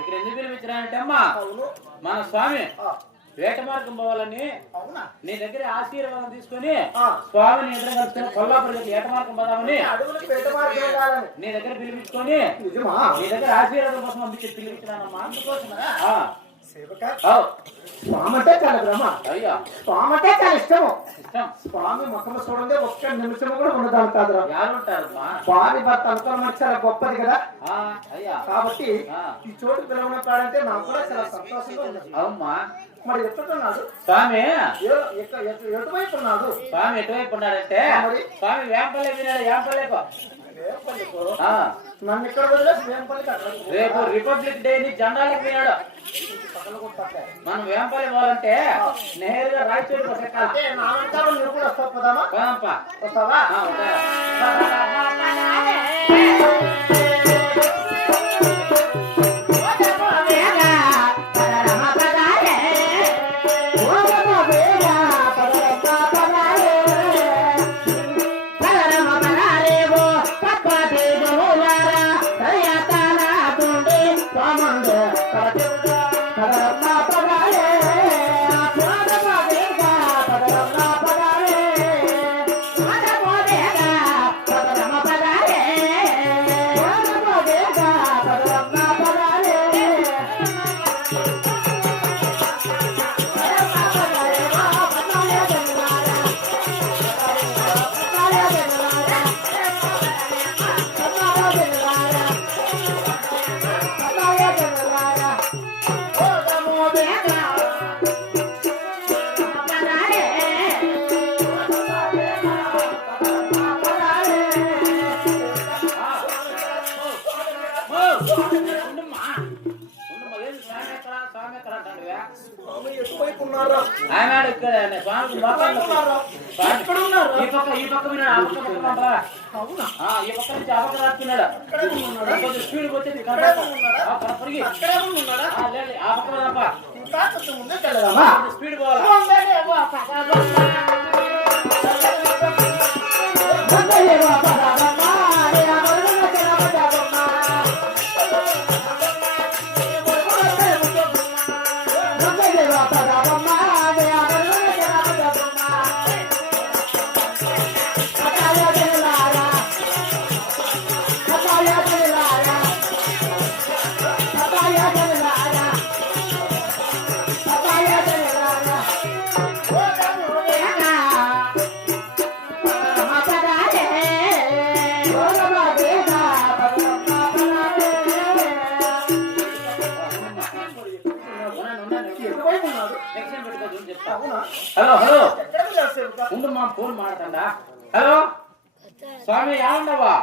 ఇక్కడ ఎందుకు పిలిపించారంటే అమ్మా మన స్వామి వేట మార్గం పోవాలని నీ దగ్గర ఆశీర్వాదం తీసుకుని స్వామిని ఎదురు కలుసుకుని కొల్లాపురం వేట మార్గం పోదామని నీ దగ్గర పిలిపించుకొని నీ దగ్గర ఆశీర్వాదం కోసం పంపించి పిలిపించానమ్మా. స్వామి అంటే చాలా బ్రహ్మ. అయ్యా స్వామి అంటే చాలా ఇష్టము. స్వామి ముఖము చూడండి ఒక్క నిమిషము కూడా ఉండదాను కాదురా. భార్య భర్త అనుకోవడం చాలా గొప్పది కదా. కాబట్టి ఈ చోటు పిలవడంటే నాకు కూడా చాలా సంతోషంగా ఉంది. అవుమ్మా మరి ఎట్టున్నాడు స్వామి? ఎటువైపు ఉన్నాడు స్వామి? ఎటువైపు ఉన్నాడంటే స్వామి వేంపల్లె వినాడు. వేంపల్లెకు నన్ను ఇక్కడ వదిలేసి వేంపల్లికి అక్కడ రేపు రిపబ్లిక్ డే ని జెండాలకు వినాడు. మనం వేంపల్లి పోవాలంటే నేరుగా రాయచూరు నువ్వు కూడా వస్తావా? స్పీడ్ వచ్చేది స్పీడ్ పోవాలి. హలో హలో ముందు మా ఫోన్ మాట్లాడా. హలో స్వామి ఏమంటావా?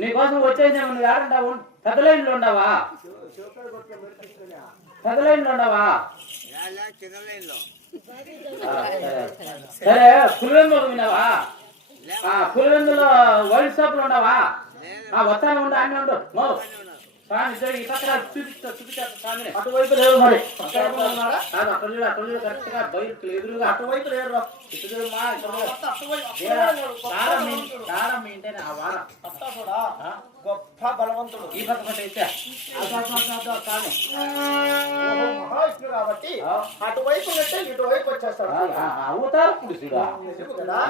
నీకోసం వచ్చేది నువ్వు ఏడంటావు? పెద్ద లైన్లో ఉండవా? పెద్ద లైన్లో ఉండవా? సరే పులివెందులు విన్నావా? పులివెందులో వైల్డ్ షాప్ లో ఉండవా? వస్తానే ఉండు, అన్నీ ఉండు. ఈ పక్కన చూపించారు స్వామిని. అటువైపు లేదు మరి కరెక్ట్ గా బయట ఎదురుగా అటువైపు లేదు. గొప్ప బలవంతుడు ఈ పక్క అయితే మహావిష్ణుడు కాబట్టి అటువైపు అంటే ఇటువైపు వచ్చేస్తాడు. అవుతారు పురుషుడా కదా.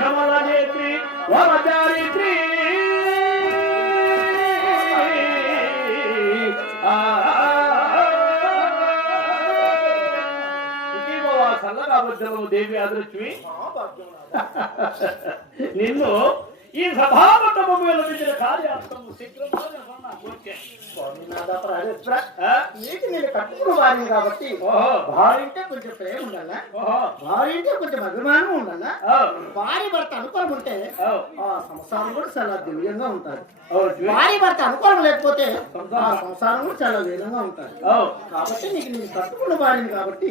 కమల నేత్రి వరచారిత్రి సల్లగా బుద్ధము దేవి అదృష్టి నిన్ను ఈ సభామండపము వెలువరించిన కార్యార్థము శీఘ్రంగా నీకు నేను కట్టుకున్న భార్య కాబట్టి భార్య అంటే కొంచెం ప్రేమ ఉండాలా, భార్య అంటే కొంచెం అభిమానం ఉండాలా, భార్య భర్త అనుకూలం ఉంటే ఆ సంసారం కూడా చాలా దివ్యంగా ఉంటుంది. భార్య భర్త అనుకూలం లేకపోతే ఆ సంసారం కూడా చాలా వేదంగా ఉంటుంది. కాబట్టి నీకు నేను కట్టుకున్న భార్యని కాబట్టి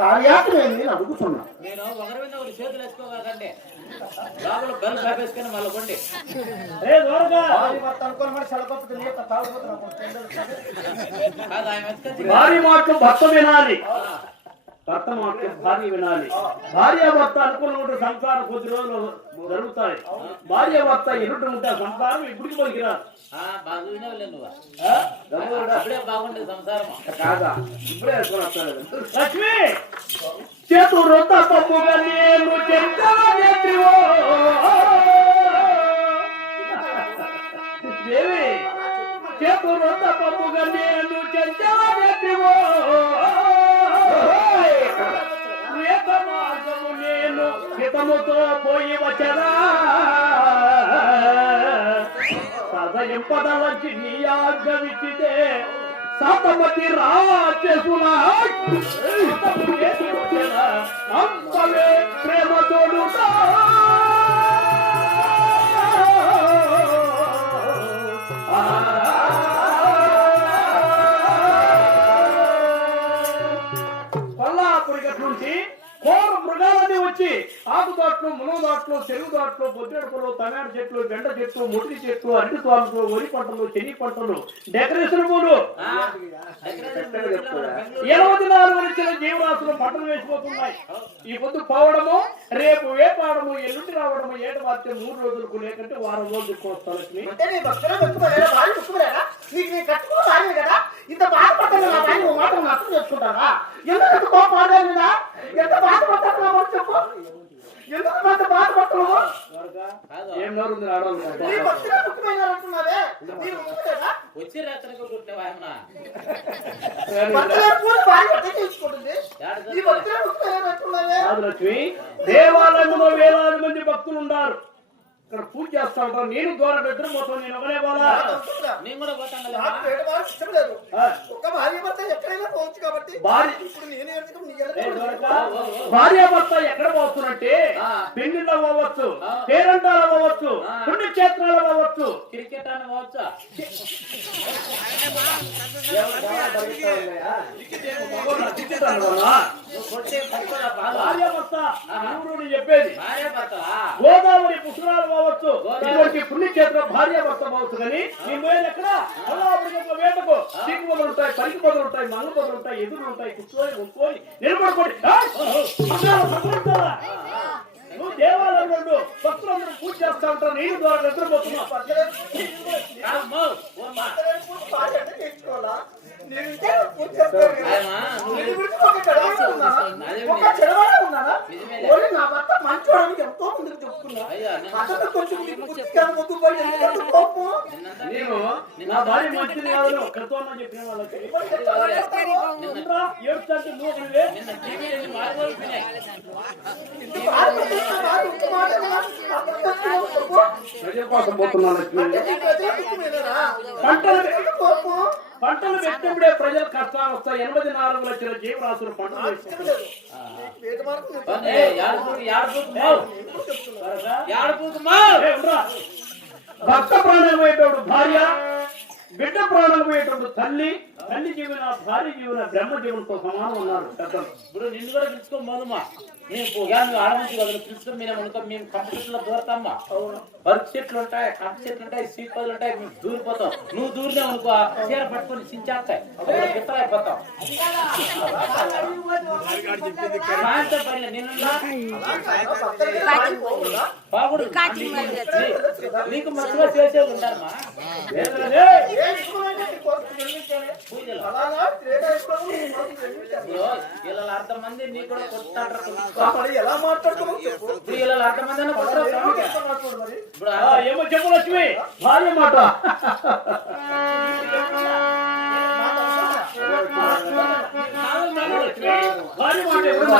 కార్యాలు నేను అడుగుతున్నా. నేను ఒకరి మీద ఒకటి చేతులు వేసుకోవాలంటే లోపల బెల్ కాపేసుకొని మళ్ళీ కొండి భార్య మాటలు భర్త వినాలి, భర్త మాటలు భార్య వినాలి. భార్య భర్త అనుకున్న సంసారం కొద్ది రోజులు జరుగుతాయి. భార్య భర్త ఎరుట ఉంటే సంసారం ఇప్పటికి పనికిరాదు. బాగుండే సంసారం కాదా ఇప్పుడే లక్ష్మి చేతురొత్త పప్పుగా నేను చెందావో దేవి, చేతురొత్త పప్పుగా నేను చెందావో ఏక మార్గము నేను హితముతో పోయి వచ్చరా సదయంపద వచ్చి నీ ఆజ్ఞవిచ్చితే సతమతి రాజసుల అంతవే ప్రేమ తోడుతా కొల్లాపురి గట్ల నుంచి కోరు మృగాలన్నీ వచ్చి ఆకు తోటలు, మునగ తోటలు, చెరువు తోటలు, బొద్దెడపలు, తగాడు చెట్లు, బెండ చెట్లు, ముట్టి చెట్లు, అరటి తోటలు, వరి పంటలు, చెని పంటలు, డెకరేషన్ పూలు 24 వచ్చిన జీవరాశులు పంటలు వేసిపోతున్నాయి. ఈ పొద్దు పోవడము, రేపు వేపాడము, ఎల్లుండి రావడము, ఏట మార్చే 3 రోజులకు లేకంటే వారం రోజులు ఎక్కువ ఇంత బాధపడ్డా మాట అర్థం చేసుకుంటారా? ఎందుకు కోపాడలేదా? ఎంత బాధపడ్డా చెప్పు, ఎందుకు అంత బాధపడుతున్నావు? ఏం నోరుంది రావడం వచ్చి రాత్రికి లక్ష్మి దేవాలయంలో వేలాది మంది భక్తులు ఉన్నారు. ఇక్కడ పూజ చేస్తా ఉంటారు. నేను దూరం నిద్ర పోతాను. నేను ఒకనే పోలా, నేను కూడా పోతాను. భార్యాభర్త ఎక్కడ పోతున్నట్టే పెళ్లిలో పోవచ్చు, పేరంటాలు పోవచ్చు, పుణ్యక్షేత్రాలు పోవచ్చు, క్రికెట్ అని పోవచ్చా? భార్యాభర్త చెప్పేది గోదావరి పుష్కరాలు పోవచ్చు, ఇటువంటి పుణ్యక్షేత్రం భార్యాభర్త పోవచ్చు. కానీ నీ పోయేది ఎక్కడ? వేటకు సీకు పొదలు ఉంటాయి, పరికి పొదలు ఉంటాయి, మంగ పొదలు ఉంటాయి, ఎదురు ఉంటాయి. కూర్చొని కొనుక్కొని నిలబడుకోండి. నువ్వు దేవాలయంలో భక్తులందరూ పూజ చేస్తా ఉంటారు. నేను ద్వారా నిద్రపోతున్నా. నా భర్త మంచోడానికి ఎంతో ముందుకు చెప్పుకున్నా. నా భార్య మంచిది కాదు కృతం చెప్పిన వాళ్ళకి ఏడుస్తుంటే ప్రజల కోసం పోతున్నాను. పంటలు పెట్టినప్పుడే ప్రజలు కష్టాలు వస్తాయి. 84 లక్షల జీవరాశులు పంటలు వేసుకుంటారు. భర్త ప్రాణం పోయేటప్పుడు భార్య, బిడ్డ ప్రాణం పోయేటప్పుడు తల్లి, తల్లి జీవన భార్య జీవన బ్రహ్మ జీవనంతో సమానం ఉన్నారు పెద్దలు. ఇప్పుడు నిన్ను కూడా పిలుచుకోం పోదమ్మా. మేము ఆడమంచి వదలు పిలుచుకొని మేము అనుకో, మేము కంప్యూటర్ లో దూరతామ్మా. బర్క్ చెట్లు ఉంటాయి, కంప చెట్లు ఉంటాయి, సీపలు ఉంటాయి, మేము దూరిపోతాం. నువ్వు దూరినే అనుకో, చీర పట్టుకొని చించేస్తాయి, గిత్తలైపోతాం. సాయంత్రం పని నేను నీకు మంచిగా చేసేది ఉండాలమ్మా. వీళ్ళ 100 మంది నీ కూడా కొట్టారు. మరి ఎలా మాట్లాడుతున్నావు చెప్పు. ఇప్పుడు ఇలా అంతమంది అన్న కొడతారు స్వామికి. మరి ఇప్పుడు ఏమో చెప్పు లక్ష్మి, భార్య మాట. భార్య మాట ఎప్పుడు